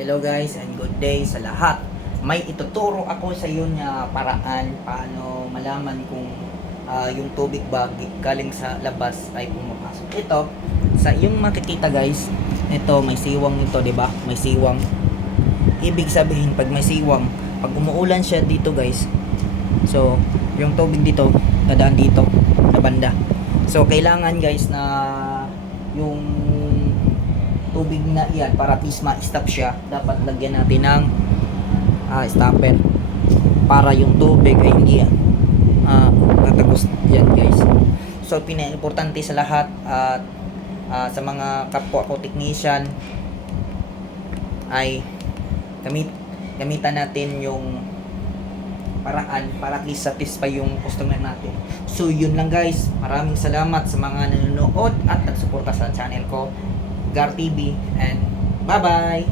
Hello guys and good day sa lahat. May ituturo ako sa iyo na paraan paano malaman kung yung tubig ba galing sa labas ay pumapasok. Ito, sa iyong makikita guys, ito may siwang ito, 'di ba? May siwang. Ibig sabihin pag may siwang, pag umuulan siya dito guys, so yung tubig dito dadaan dito na banda. So kailangan guys na yung tubig na yan para at least ma-stop siya, dapat lagyan natin ng stopper para yung tubig ay hindi tatagos yan guys. So pinaka-importante sa lahat at sa mga kapwa ko technician ay gamitan natin yung paraan para at least satisfy yung customer natin. So yun lang guys, maraming salamat sa mga nanonood at nagsuporta sa channel ko, Gar TV, and bye bye.